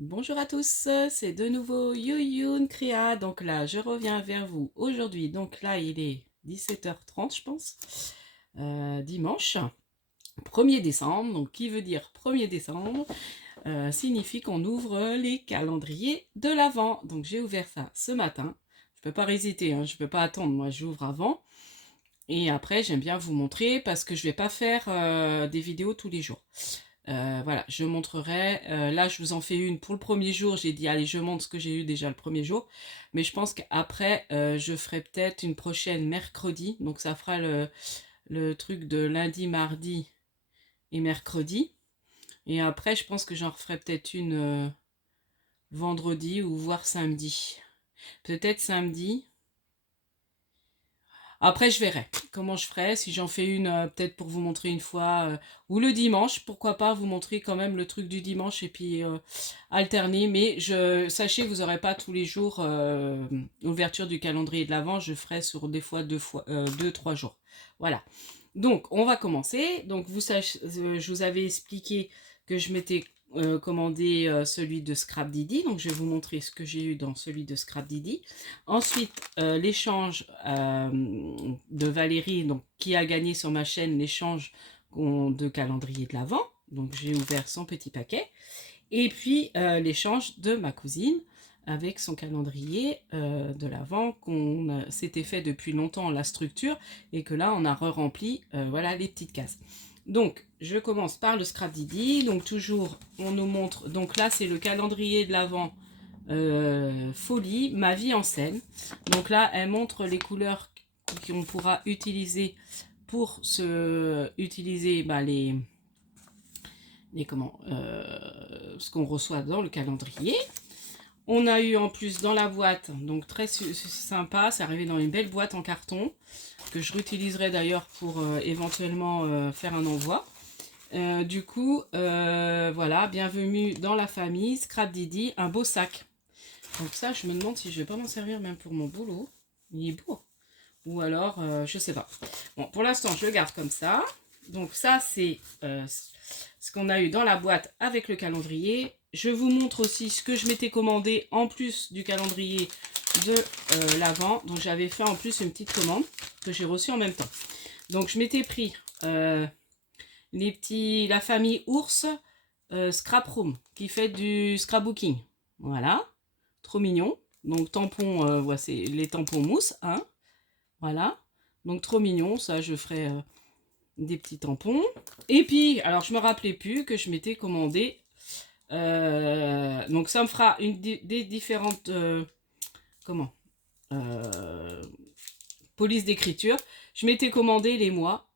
Bonjour à tous, c'est de nouveau Youyun Créa. Donc là, je reviens vers vous aujourd'hui. Donc là, il est 17h30, je pense, dimanche 1er décembre. Donc qui veut dire 1er décembre signifie qu'on ouvre les calendriers de l'Avent. Donc j'ai ouvert ça ce matin. Je peux pas résister, hein, je peux pas attendre. Moi, j'ouvre avant. Et après, j'aime bien vous montrer parce que je vais pas faire des vidéos tous les jours. Voilà, je montrerai. Là, je vous en fais une pour le premier jour. J'ai dit, allez, je montre ce que j'ai eu déjà le premier jour. Mais je pense qu'après, je ferai peut-être une prochaine mercredi. Donc, ça fera le truc de lundi, mardi et mercredi. Et après, je pense que j'en referai peut-être une vendredi ou voire samedi. Peut-être samedi. Après, je verrai comment je ferai. Si j'en fais une, peut-être pour vous montrer une fois, ou le dimanche, pourquoi pas vous montrer quand même le truc du dimanche et puis alterner. Mais sachez, vous n'aurez pas tous les jours l'ouverture du calendrier de l'Avent. Je ferai sur des fois 2, 3 jours. Voilà. Donc, on va commencer. Donc, je vous avais expliqué que je m'étais commandé celui de Scrap Didi. Donc, je vais vous montrer ce que j'ai eu dans celui de Scrap Didi. Ensuite, l'échange de Valérie, donc, qui a gagné sur ma chaîne l'échange de calendrier de l'Avent. Donc, j'ai ouvert son petit paquet. Et puis, l'échange de ma cousine avec son calendrier de l'Avent qu'on s'était fait depuis longtemps la structure et que là on a re-rempli voilà les petites cases. Donc je commence par le Scrap Didi. Donc toujours on nous montre, donc là c'est le calendrier de l'Avent Folie, ma vie en scène. Donc là elle montre les couleurs qu'on pourra utiliser pour utiliser ce qu'on reçoit dans le calendrier. On a eu en plus dans la boîte, donc très sympa, c'est arrivé dans une belle boîte en carton, que je réutiliserai d'ailleurs pour éventuellement faire un envoi. Du coup, voilà, bienvenue dans la famille, Scrap Didi, un beau sac. Donc ça, je me demande si je vais pas m'en servir même pour mon boulot. Il est beau. Ou alors, je sais pas. Bon, pour l'instant, je le garde comme ça. Donc ça, c'est ce qu'on a eu dans la boîte avec le calendrier. Je vous montre aussi ce que je m'étais commandé en plus du calendrier de l'Avent. Donc j'avais fait en plus une petite commande que j'ai reçue en même temps. Donc je m'étais pris la famille Ours Scrap Room qui fait du scrapbooking. Voilà, trop mignon. Donc tampon, c'est les tampons mousse, hein. Voilà, donc trop mignon, ça je ferai des petits tampons. Et puis, alors je me rappelais plus que je m'étais commandé. Donc ça me fera des différentes comment polices d'écriture. Je m'étais commandé les mois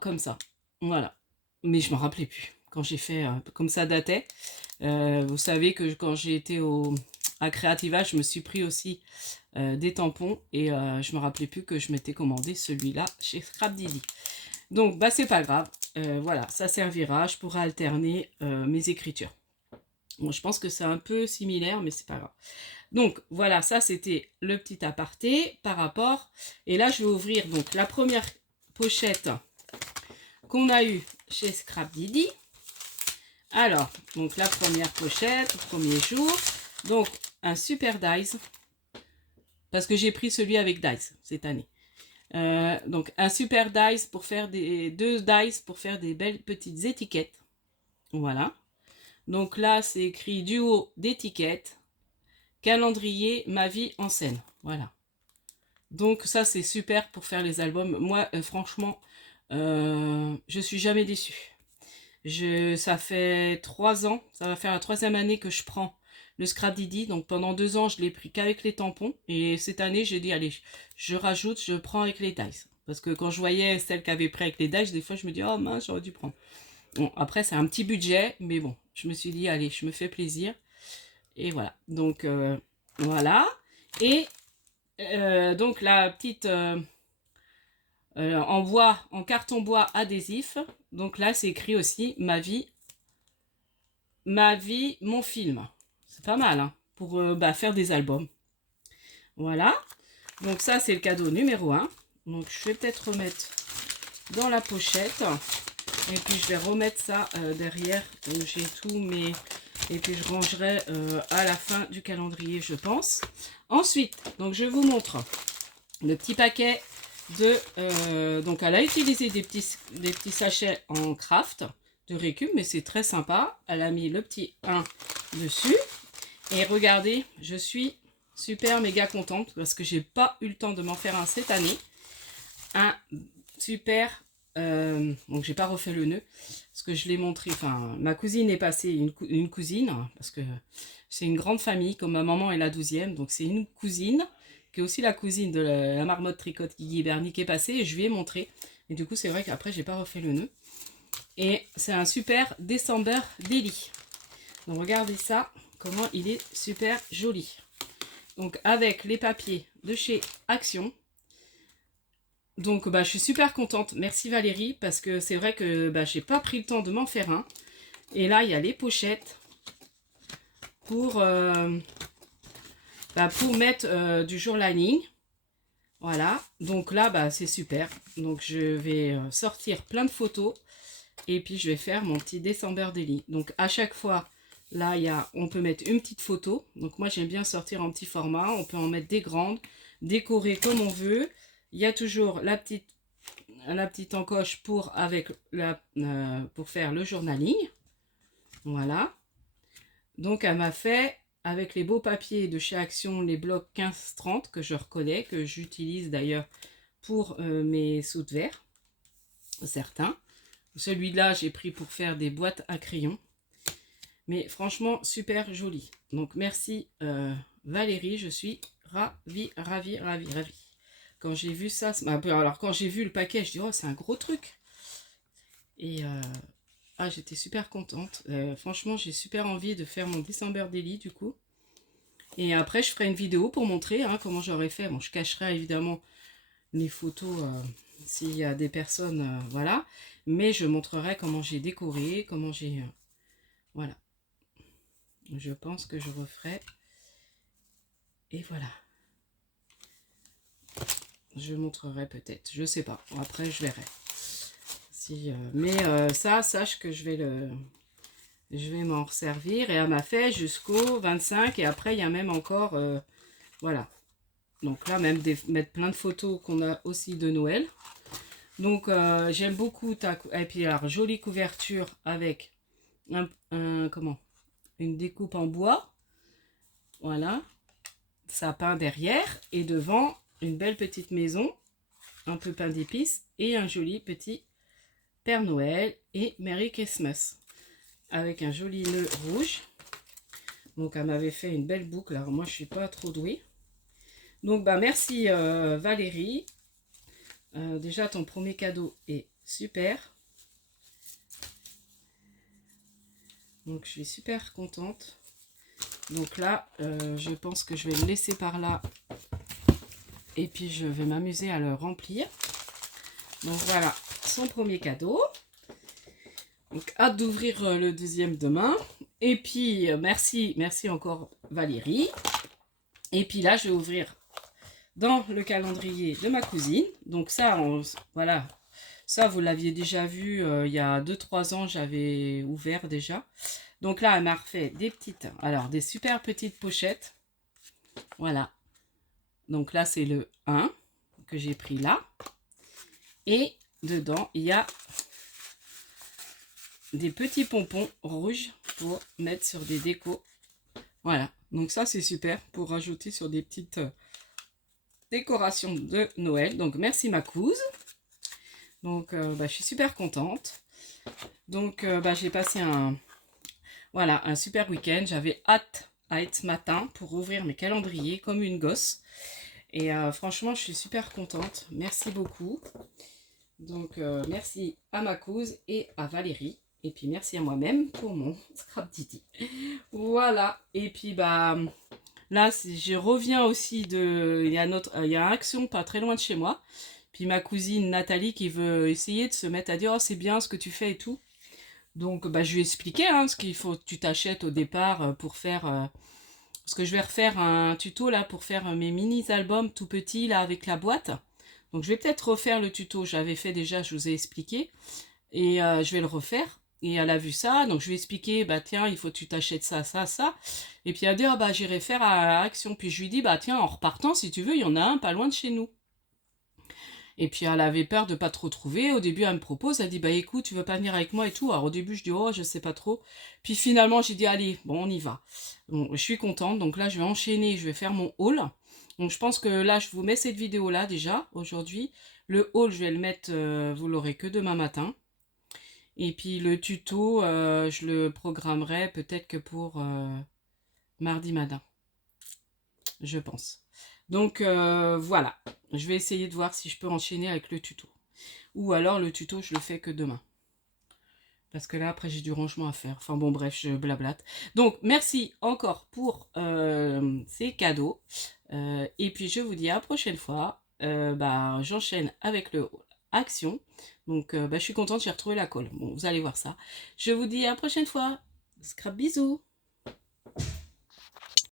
comme ça. Voilà. Mais je me rappelais plus quand j'ai fait comme ça datait. Vous savez que quand j'ai été à Creativa, je me suis pris aussi des tampons et je me rappelais plus que je m'étais commandé celui-là chez Scrap Didi. Donc bah c'est pas grave, voilà, ça servira, je pourrai alterner mes écritures. Bon, je pense que c'est un peu similaire, mais c'est pas grave. Donc voilà, ça c'était le petit aparté par rapport. Et là je vais ouvrir donc la première pochette qu'on a eue chez Scrap Didi. Alors, donc la première pochette, le premier jour. Donc un super dies. Parce que j'ai pris celui avec dies cette année. Donc un super dice pour faire deux dice pour faire des belles petites étiquettes. Voilà. Donc là c'est écrit duo d'étiquettes, calendrier, ma vie en scène. Voilà. Donc ça c'est super pour faire les albums. Moi franchement je suis jamais déçue. Ça fait 3 ans, ça va faire la 3e année que je prends le Scrap Didi. Donc pendant 2 ans, je l'ai pris qu'avec les tampons. Et cette année, j'ai dit, allez, je rajoute, je prends avec les dice. Parce que quand je voyais celle qui avait pris avec les dice, des fois, je me dis, oh mince, j'aurais dû prendre. Bon, après, c'est un petit budget, mais bon, je me suis dit, allez, je me fais plaisir. Et voilà. Donc, voilà. Et donc, la petite... en bois, en carton bois adhésif. Donc là, c'est écrit aussi ma vie, mon film. C'est pas mal hein, pour faire des albums. Voilà. Donc ça, c'est le cadeau numéro 1. Donc je vais peut-être remettre dans la pochette. Et puis je vais remettre ça derrière où j'ai tout mes... Et puis je rangerai à la fin du calendrier, je pense. Ensuite, donc je vous montre le petit paquet de... donc elle a utilisé des petits sachets en craft de récup, mais c'est très sympa. Elle a mis le petit 1 dessus. Et regardez, je suis super méga contente parce que j'ai pas eu le temps de m'en faire un cette année. Un super... donc j'ai pas refait le nœud parce que je l'ai montré, enfin ma cousine est passée, une cousine, parce que c'est une grande famille, comme ma maman est la 12e, donc c'est une cousine qui est aussi la cousine de la marmotte tricote Guigui Bernie qui est passée et je lui ai montré. Et du coup c'est vrai qu'après j'ai pas refait le nœud. Et c'est un super December Daily. Donc regardez ça, comment il est super joli. Donc avec les papiers de chez Action. Donc bah, je suis super contente, merci Valérie, parce que c'est vrai que bah, j'ai pas pris le temps de m'en faire un. Et là il y a les pochettes pour mettre du journaling. Voilà, donc là bah, c'est super. Donc je vais sortir plein de photos et puis je vais faire mon petit December Daily. Donc à chaque fois, là on peut mettre une petite photo. Donc moi j'aime bien sortir en petit format, on peut en mettre des grandes, décorer comme on veut. Il y a toujours la petite encoche pour faire le journaling. Voilà. Donc elle m'a fait avec les beaux papiers de chez Action, les blocs 15-30 que je reconnais, que j'utilise d'ailleurs pour mes sous de verre, certains. Celui-là j'ai pris pour faire des boîtes à crayons. Mais franchement super joli. Donc merci Valérie, je suis ravie. Quand j'ai vu ça, alors quand j'ai vu le paquet, je dis oh c'est un gros truc. Et j'étais super contente. Franchement j'ai super envie de faire mon December Daily du coup. Et après je ferai une vidéo pour montrer comment j'aurais fait. Bon je cacherai évidemment les photos s'il y a des personnes, voilà. Mais je montrerai comment j'ai décoré, comment j'ai... voilà. Je pense que je referai. Et voilà. Je montrerai peut-être, je sais pas. Après, je verrai. Mais ça, sache que je vais m'en resservir. Et elle m'a fait jusqu'au 25. Et après, il y a même encore... voilà. Donc là, même mettre plein de photos qu'on a aussi de Noël. Donc, j'aime beaucoup ta... Et puis, alors, jolie couverture avec une découpe en bois. Voilà. Sapin derrière. Et devant... une belle petite maison, un peu pain d'épices et un joli petit Père Noël et Merry Christmas avec un joli nœud rouge. Donc elle m'avait fait une belle boucle, alors moi je suis pas trop douée. Donc bah merci Valérie. Déjà ton premier cadeau est super. Donc je suis super contente. Donc là je pense que je vais le laisser par là. Et puis je vais m'amuser à le remplir. Donc voilà, son premier cadeau. Donc hâte d'ouvrir le deuxième demain. Et puis merci encore Valérie. Et puis là je vais ouvrir dans le calendrier de ma cousine. Donc ça, voilà, ça vous l'aviez déjà vu il y a 2-3 ans, j'avais ouvert déjà. Donc là elle m'a refait des super petites pochettes. Voilà. Donc là, c'est le 1 que j'ai pris là. Et dedans, il y a des petits pompons rouges pour mettre sur des décos. Voilà. Donc ça, c'est super pour rajouter sur des petites décorations de Noël. Donc merci ma couse. Donc je suis super contente. Donc j'ai passé un super week-end. J'avais hâte à être ce matin pour ouvrir mes calendriers comme une gosse. Et franchement, je suis super contente. Merci beaucoup. Donc, merci à ma couse et à Valérie. Et puis, merci à moi-même pour mon Scrap Didi. Voilà. Et puis, là, je reviens aussi il y a un Action pas très loin de chez moi. Puis, ma cousine Nathalie qui veut essayer de se mettre à dire « Oh, c'est bien ce que tu fais et tout. » Donc, je lui ai expliqué ce qu'il faut que tu t'achètes au départ pour faire... parce que je vais refaire un tuto là pour faire mes mini-albums tout petits là avec la boîte. Donc je vais peut-être refaire le tuto. J'avais fait déjà, je vous ai expliqué. Et je vais le refaire. Et elle a vu ça, donc je lui ai expliqué, bah tiens, il faut que tu t'achètes ça, ça, ça. Et puis elle a dit, ah bah j'irai faire à Action. Puis je lui dis, bah tiens, en repartant, si tu veux, il y en a un pas loin de chez nous. Et puis elle avait peur de pas trop trouver. Au début, elle me propose, elle dit, bah écoute, tu veux pas venir avec moi et tout. Alors au début, je dis, oh, je sais pas trop. Puis finalement, j'ai dit, allez, bon, on y va. Bon, je suis contente, donc là, je vais enchaîner, je vais faire mon haul. Donc je pense que là, je vous mets cette vidéo-là déjà, aujourd'hui. Le haul, je vais le mettre, vous l'aurez que demain matin. Et puis le tuto, je le programmerai peut-être que pour mardi matin, je pense. Donc voilà, je vais essayer de voir si je peux enchaîner avec le tuto. Ou alors le tuto, je le fais que demain. Parce que là, après, j'ai du rangement à faire. Enfin bon, bref, je blablate. Donc, merci encore pour ces cadeaux. Et puis, je vous dis à la prochaine fois. Bah, j'enchaîne avec le action. Donc, bah, je suis contente, j'ai retrouvé la colle. Bon, vous allez voir ça. Je vous dis à la prochaine fois. Scrap bisous.